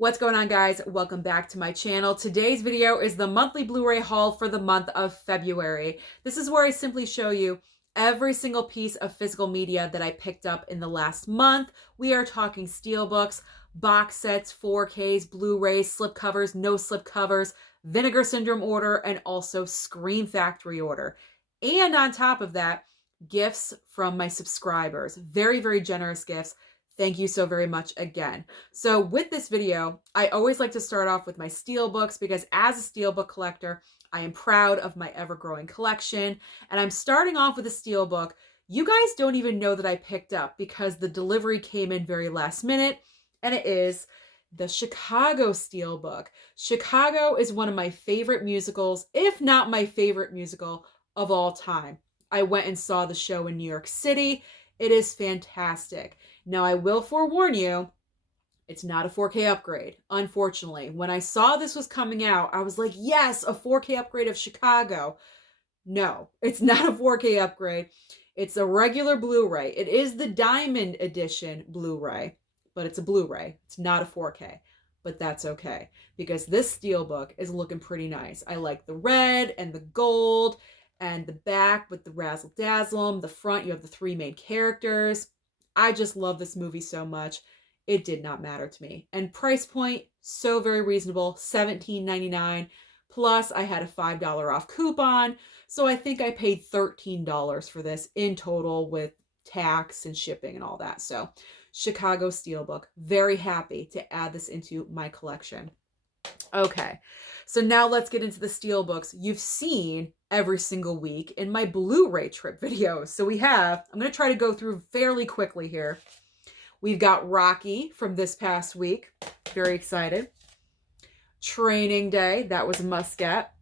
What's going on, guys? Welcome back to my channel. Today's video is the monthly Blu-ray haul for the month of February. This is where I simply show you every single piece of physical media that I picked up in the last month. We are talking steelbooks, box sets, 4Ks, Blu-rays, slipcovers, no slipcovers, Vinegar Syndrome order, and also Scream Factory order. And on top of that, gifts from my subscribers. Very, very generous gifts. Thank you so very much again. So with this video, I always like to start off with my steelbooks because as a steelbook collector, I am proud of my ever-growing collection. And I'm starting off with a steelbook you guys don't even know that I picked up because the delivery came in very last minute, and it is the Chicago steelbook. Chicago is one of my favorite musicals, if not my favorite musical of all time. I went and saw the show in New York City. It is fantastic. Now, I will forewarn you, it's not a 4K upgrade, unfortunately. When I saw this was coming out, I was like, yes, a 4K upgrade of Chicago. No, it's not a 4K upgrade. It's a regular Blu-ray. It is the Diamond Edition Blu-ray, but it's a Blu-ray. It's not a 4K, but that's okay because this steelbook is looking pretty nice. I like the red and the gold and the back with the razzle-dazzle. The front, you have the three main characters. I just love this movie so much. It did not matter to me. And price point, so very reasonable, $17.99. Plus, I had a $5 off coupon. So I think I paid $13 for this in total with tax and shipping and all that. So Chicago Steelbook, very happy to add this into my collection. Okay, so now let's get into the steelbooks you've seen every single week in my Blu-ray trip videos. So I'm going to try to go through fairly quickly here. We've got Rocky from this past week. Very excited. Training Day, that was a must-get.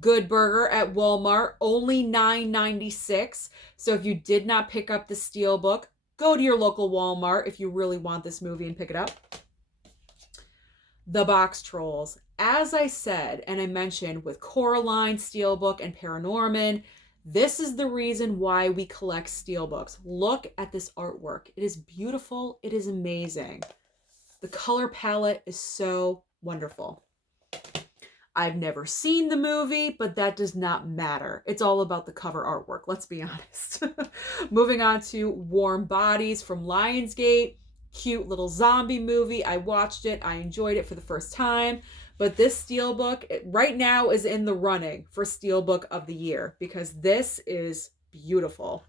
Good Burger at Walmart, only $9.96. So if you did not pick up the steelbook, go to your local Walmart if you really want this movie and pick it up. The Box Trolls. As I said, and I mentioned with Coraline, Steelbook, and Paranorman, this is the reason why we collect steelbooks. Look at this artwork. It is beautiful. It is amazing. The color palette is so wonderful. I've never seen the movie, but that does not matter. It's all about the cover artwork, let's be honest. Moving on to Warm Bodies from Lionsgate. Cute little zombie movie. I watched it. I enjoyed it for the first time. But this steelbook right now is in the running for Steelbook of the Year because this is beautiful.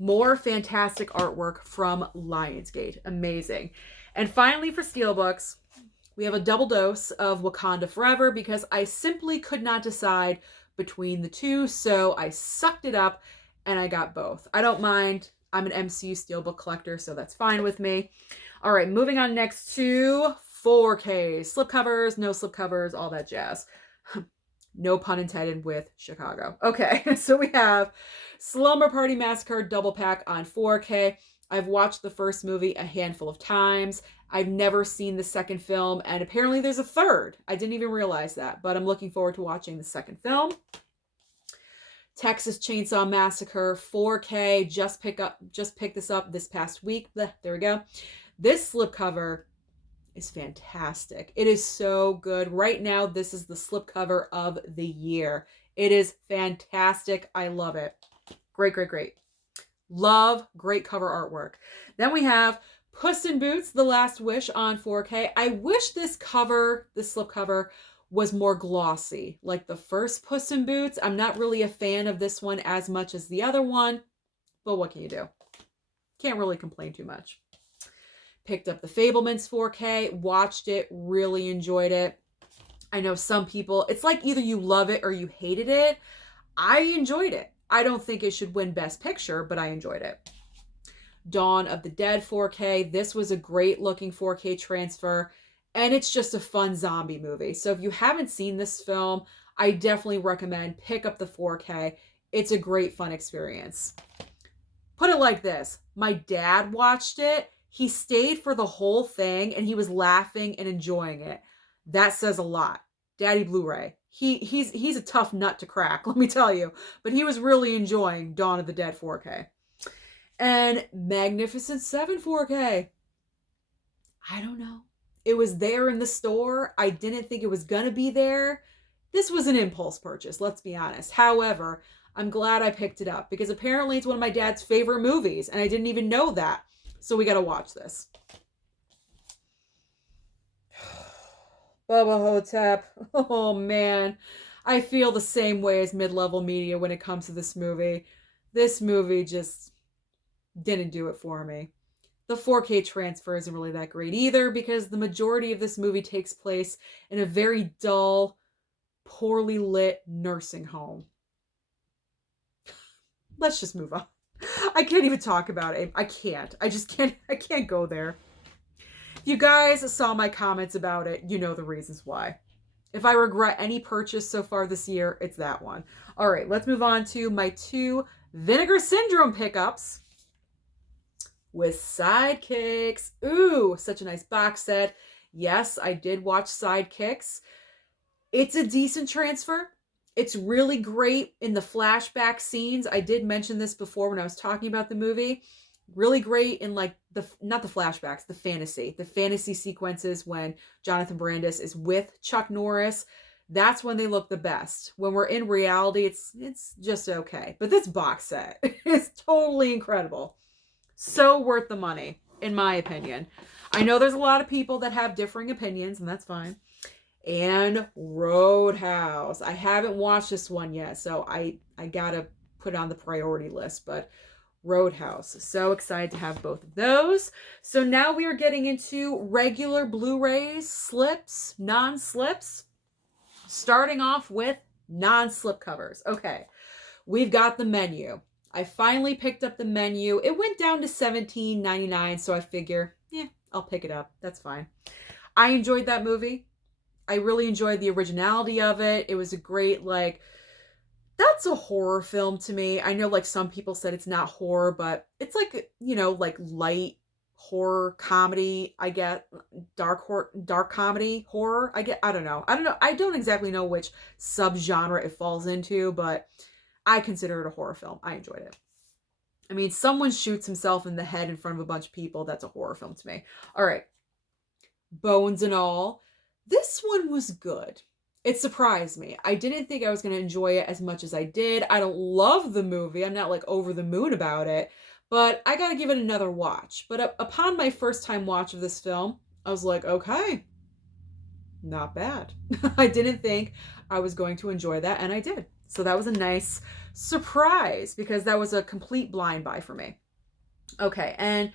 More fantastic artwork from Lionsgate. Amazing. And finally for steelbooks, we have a double dose of Wakanda Forever because I simply could not decide between the two. So I sucked it up and I got both. I don't mind. I'm an MCU steelbook collector, so that's fine with me. All right, moving on next to 4K. Slipcovers, no slipcovers, all that jazz. No pun intended with Chicago. Okay, so we have Slumber Party Massacre double pack on 4K. I've watched the first movie a handful of times. I've never seen the second film, and apparently there's a third. I didn't even realize that, but I'm looking forward to watching the second film. Texas Chainsaw Massacre 4K, just picked this up this past week. There we go. This slipcover is fantastic. It is so good. Right now, this is the slipcover of the year. It is fantastic. I love it. Great, great, great. Love great cover artwork. Then we have Puss in Boots: The Last Wish on 4K. I wish this slipcover was more glossy, like the first Puss in Boots. I'm not really a fan of this one as much as the other one, but what can you do? Can't really complain too much. Picked up The Fabelmans 4K, watched it, really enjoyed it. I know some people, it's like either you love it or you hated it. I enjoyed it. I don't think it should win Best Picture, but I enjoyed it. Dawn of the Dead 4K. This was a great looking 4K transfer. And it's just a fun zombie movie. So if you haven't seen this film, I definitely recommend pick up the 4K. It's a great fun experience. Put it like this. My dad watched it. He stayed for the whole thing and he was laughing and enjoying it. That says a lot. Daddy Blu-ray. He's a tough nut to crack, let me tell you. But he was really enjoying Dawn of the Dead 4K. And Magnificent 7 4K. I don't know. It was there in the store. I didn't think it was going to be there. This was an impulse purchase, let's be honest. However, I'm glad I picked it up because apparently it's one of my dad's favorite movies and I didn't even know that. So we got to watch this. Bubba Hotep. Oh man. I feel the same way as mid-level media when it comes to this movie. This movie just didn't do it for me. The 4K transfer isn't really that great either because the majority of this movie takes place in a very dull, poorly lit nursing home. Let's just move on. I can't even talk about it. I can't. I just can't. I can't go there. If you guys saw my comments about it, you know the reasons why. If I regret any purchase so far this year, it's that one. All right, let's move on to my 2 Vinegar Syndrome pickups with Sidekicks. Ooh, such a nice box set. Yes, I did watch Sidekicks. It's a decent transfer. It's really great in the flashback scenes. I did mention this before when I was talking about the movie. Really great in like not the flashbacks, the fantasy sequences when Jonathan Brandis is with Chuck Norris. That's when they look the best. When we're in reality, it's just okay. But this box set is totally incredible. So worth the money, in my opinion. I know there's a lot of people that have differing opinions, and that's fine. And Roadhouse. I haven't watched this one yet, so I gotta put it on the priority list, but Roadhouse. So excited to have both of those. So now we are getting into regular Blu-rays, slips, non-slips. Starting off with non-slip covers. Okay, we've got the menu. I finally picked up the menu. It went down to $17.99, so I figure, I'll pick it up. That's fine. I enjoyed that movie. I really enjoyed the originality of it. It was a great, that's a horror film to me. I know, some people said it's not horror, but it's light horror comedy, I get. Dark comedy, horror, I get. I don't know. I don't exactly know which subgenre it falls into, but I consider it a horror film. I enjoyed it. I mean, someone shoots himself in the head in front of a bunch of people. That's a horror film to me. All right. Bones and all. This one was good. It surprised me. I didn't think I was going to enjoy it as much as I did. I don't love the movie. I'm not over the moon about it, but I got to give it another watch. But upon my first time watch of this film, I was like, okay, not bad. I didn't think I was going to enjoy that, and I did. So that was a nice surprise because that was a complete blind buy for me. Okay, and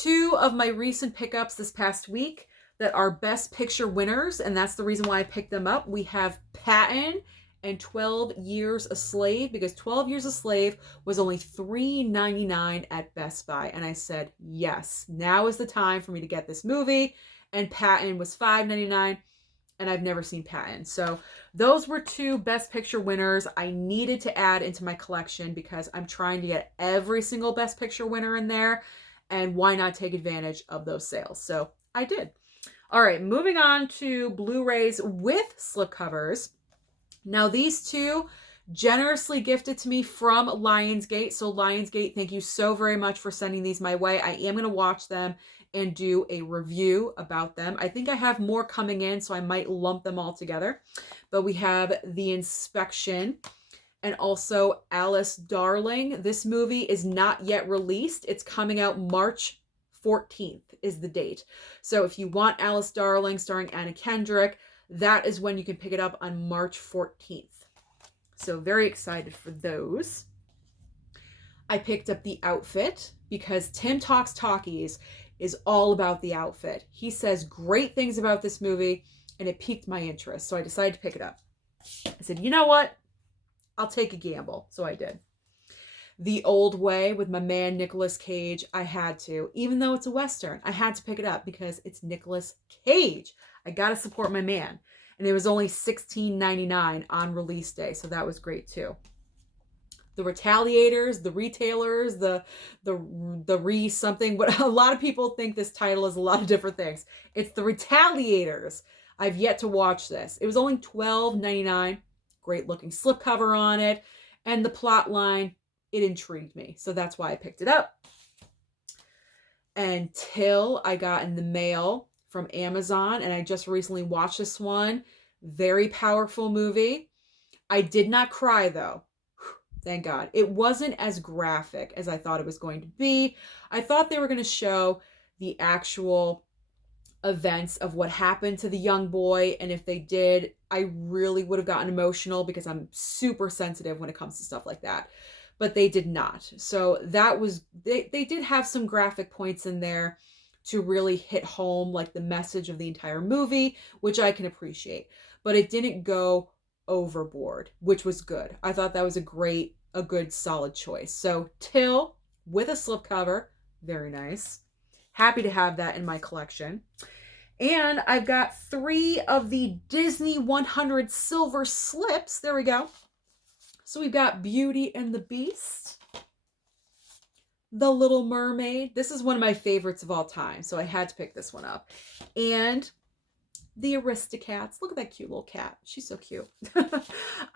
2 of my recent pickups this past week that are Best Picture winners, and that's the reason why I picked them up. We have Patton and 12 Years a Slave, because 12 Years a Slave was only $3.99 at Best Buy, and I said, yes, now is the time for me to get this movie, and Patton was $5.99, and I've never seen Patton. So those were 2 Best Picture winners I needed to add into my collection because I'm trying to get every single Best Picture winner in there, and why not take advantage of those sales? So I did. All right, moving on to Blu-rays with slipcovers. Now, these 2 generously gifted to me from Lionsgate. So Lionsgate, thank you so very much for sending these my way. I am going to watch them and do a review about them. I think I have more coming in, so I might lump them all together. But we have The Inspection and also Alice Darling. This movie is not yet released. It's coming out March 14th is the date. So if you want Alice Darling starring Anna Kendrick, that is when you can pick it up on March 14th. So very excited for those. I picked up The Outfit because Tim Talks Talkies is all about the outfit. He says great things about this movie and it piqued my interest. So I decided to pick it up. I said, you know what? I'll take a gamble. So I did. The Old Way with my man Nicolas Cage. I had to. Even though it's a Western, I had to pick it up because it's Nicolas Cage. I got to support my man. And it was only $16.99 on release day. So that was great too. The Retaliators, the Retailers, the something. But a lot of people think this title is a lot of different things. It's the Retaliators. I've yet to watch this. It was only $12.99. Great looking slipcover on it. And the plot line, it intrigued me. So that's why I picked it up. And Till I got in the mail from Amazon, and I just recently watched this one. Very powerful movie. I did not cry though. Thank God. It wasn't as graphic as I thought it was going to be. I thought they were going to show the actual events of what happened to the young boy, and if they did, I really would have gotten emotional because I'm super sensitive when it comes to stuff like that. But they did not. So that was, they did have some graphic points in there to really hit home like the message of the entire movie, which I can appreciate. But it didn't go overboard, which was good. I thought that was a good solid choice. So Till with a slipcover, very nice. Happy to have that in my collection. And I've got 3 of the Disney 100 silver slips. There we go. So we've got Beauty and the Beast, The Little Mermaid. This is one of my favorites of all time, so I had to pick this one up. And the Aristocats. Look at that cute little cat. She's so cute.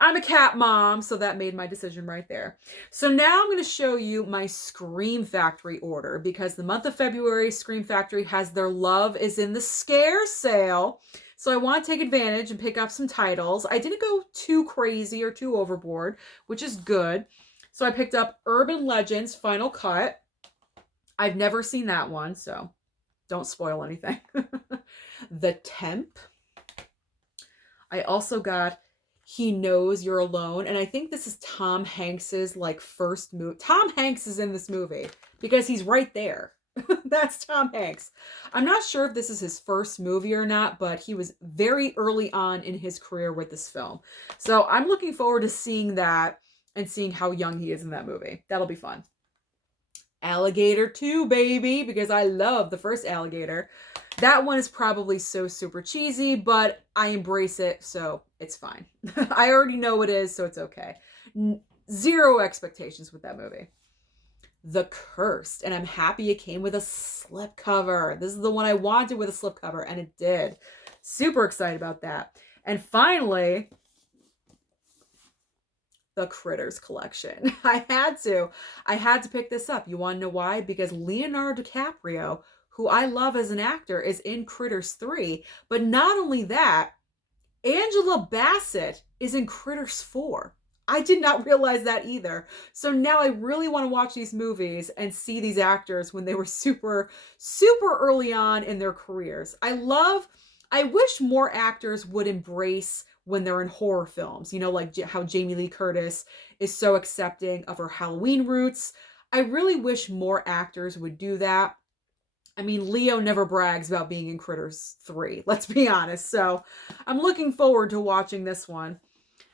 I'm a cat mom, so that made my decision right there. So now I'm going to show you my Scream Factory order, because the month of February, Scream Factory has their Love is in the Scare sale. So I want to take advantage and pick up some titles. I didn't go too crazy or too overboard, which is good. So I picked up Urban Legends Final Cut. I've never seen that one, so don't spoil anything. The Temp. I also got He Knows You're Alone, and I think this is Tom Hanks's like first movie. Tom Hanks is in this movie because he's right there. That's Tom Hanks. I'm not sure if this is his first movie or not, but he was very early on in his career with this film. So I'm looking forward to seeing that and seeing how young he is in that movie. That'll be fun. Alligator 2, baby, because I love the first Alligator. That one is probably so super cheesy, but I embrace it, so it's fine. I already know it is, so it's okay. Zero expectations with that movie. The Cursed, and I'm happy it came with a slipcover. This is the one I wanted with a slipcover, and it did. Super excited about that. And finally, the Critters collection. I had to pick this up. You want to know why? Because Leonardo DiCaprio, who I love as an actor, is in Critters 3. But not only that, Angela Bassett is in Critters 4. I did not realize that either. So now I really want to watch these movies and see these actors when they were super, super early on in their careers. I wish more actors would embrace when they're in horror films, you know, like how Jamie Lee Curtis is so accepting of her Halloween roots. I really wish more actors would do that. I mean, Leo never brags about being in Critters 3, let's be honest. So I'm looking forward to watching this one,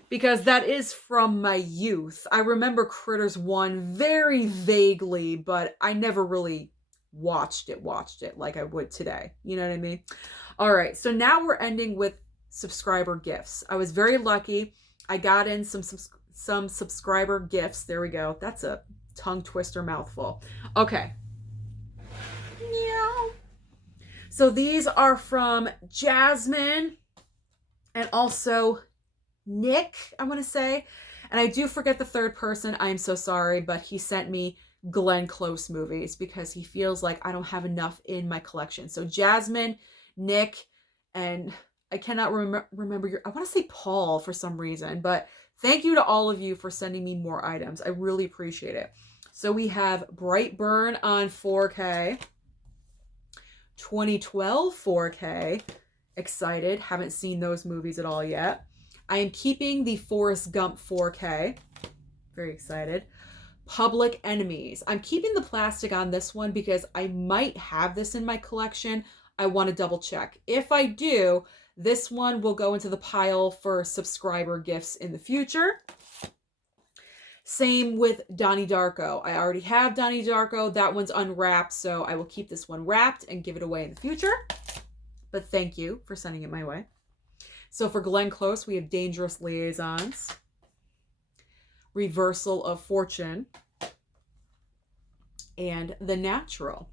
because that is from my youth. I remember Critters 1 very vaguely, but I never really watched it like I would today. You know what I mean? All right, so now we're ending with subscriber gifts. I was very lucky. I got in some subscriber gifts. There we go. That's a tongue twister mouthful. Okay. Meow. So these are from Jasmine and also Nick, I want to say. And I do forget the third person. I am so sorry, but he sent me Glenn Close movies because he feels like I don't have enough in my collection. So Jasmine, Nick, and I cannot remember I want to say Paul for some reason, but thank you to all of you for sending me more items. I really appreciate it. So we have Brightburn on 4K, 2012 4K. Excited. Haven't seen those movies at all yet. I am keeping the Forrest Gump 4K. Very excited. Public Enemies. I'm keeping the plastic on this one because I might have this in my collection. I want to double check. If I do, this one will go into the pile for subscriber gifts in the future. Same with Donnie Darko. I already have Donnie Darko. That one's unwrapped, so I will keep this one wrapped and give it away in the future. But thank you for sending it my way. So for Glenn Close, we have Dangerous Liaisons, Reversal of Fortune, and The Natural.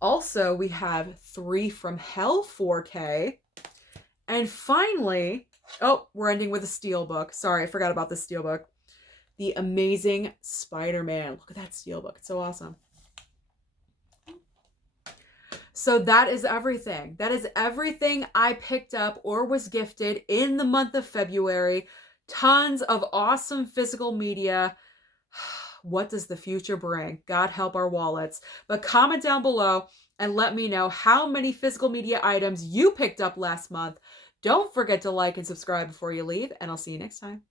Also, we have 3 from Hell 4K. And finally, oh, we're ending with a Steelbook. Sorry, I forgot about the Steelbook. The Amazing Spider-Man. Look at that Steelbook. It's so awesome. So that is everything. That is everything I picked up or was gifted in the month of February. Tons of awesome physical media. What does the future bring? God help our wallets. But comment down below and let me know how many physical media items you picked up last month. Don't forget to like and subscribe before you leave, and I'll see you next time.